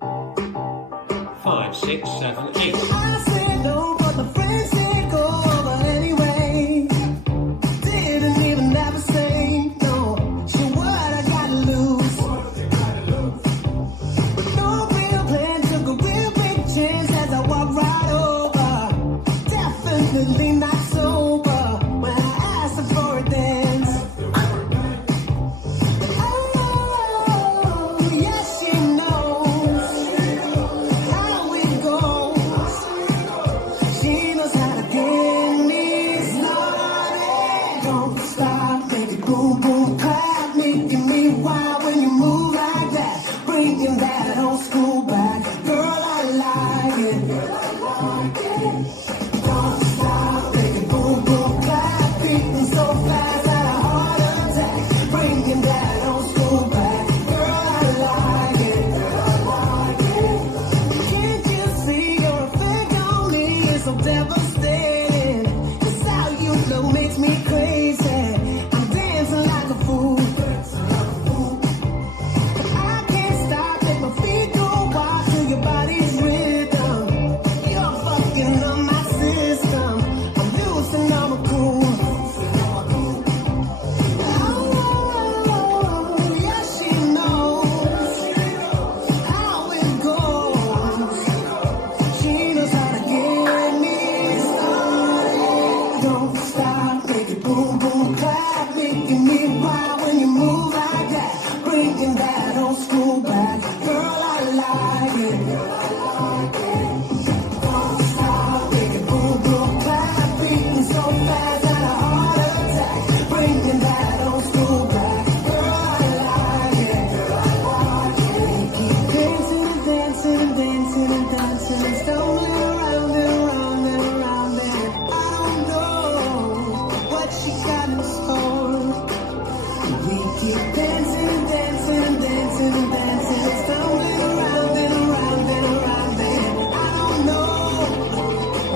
5, 6, 7, 8. I said no, but my friends said go over anyway. Didn't even have a say, no. She what I gotta lose. But no real plan, took a real big chance as I walked right over. Definitely not sober when I asked her for a dance. Oh, yes, she knows how it goes. She knows how to get me started. Don't stop, make it boom, boom, clap. Making me wild when you move like that. Bringing that old school back. Girl, I like it. Don't stop, make it boom, boom, clap. Beating so fast at a heart attack. Bringing that old school back. Girl, I like it. Can't you see your effect on me is so devastating? 'Cause how you look makes me crazy. I'm dancing like a fool. I can't stop, let my feet go wild to your body's rhythm. You're fucking up my system. I'm losing all my cool. Oh, yes, she knows how it goes. She knows how to get me started. Don't stop, make it boom, boom, clap. Making me wild when you move like that. Bringing that old school back. Girl, I like it. Don't stop, make it boom, boom, clap. Beating so fast at a heart attack. Bringing that old school back. Girl, I like it. Keep dancing and dancing and dancing and dancing and stumbling around and around and around and I don't know what she got in store. We keep dancing and dancing and dancing and dancing and stumbling around and around and around and I don't know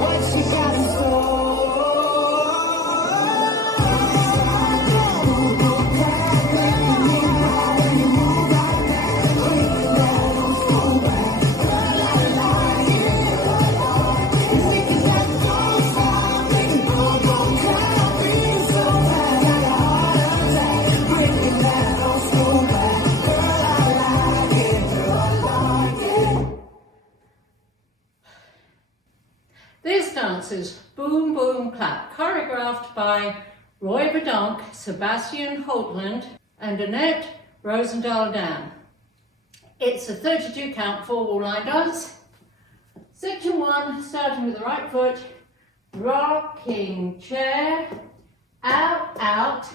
what she got in store. Boom, boom, clap, making me wild when you move like that. Bringing that old school back. Girl, I like it. Making that don't stop, making boom, boom, clap. Beating so fast like a heart attack. Bringing that old school back. Girl, I like it. This dance is Boom Boom Clap, choreographed by Roy Verdonk, Sebastian Holtland, and Annette Rosendahl Dan. It's a 32 count 4-wall line dance. Section 1, starting with the right foot, rocking chair, out, out,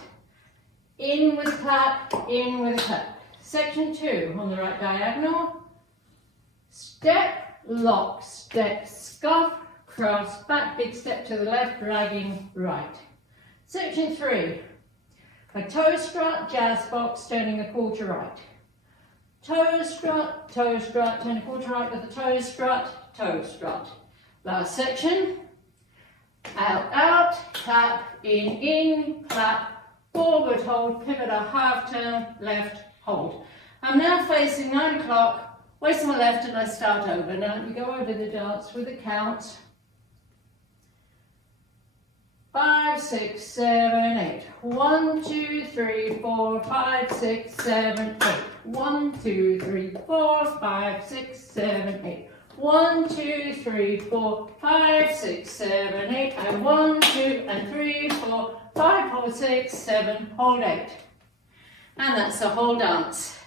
in with clap, in with a clap. Section 2, on the right diagonal, step, lock, step, scuff, cross, back, big step to the left, dragging right. Section 3, a toe strut, jazz box, turning a quarter right. Toe strut, turn a quarter right with the toe strut, toe strut. Last section, out, out, clap, in, clap, forward hold, pivot a half turn, left, hold. I'm now facing 9 o'clock, waist on my left and I start over. Now let me go over the dance with a count. 5, 6, 7, 8. 1, 2, 3, 4, 5, 6, 7, 8. 1, 2, 3, 4, 5, 6, 7, 8. 1, 2, 3, 4, 5, 6, 7, 8. And 1, 2, and 3, 4, 5, 4, 6, 7, hold 8. And that's the whole dance.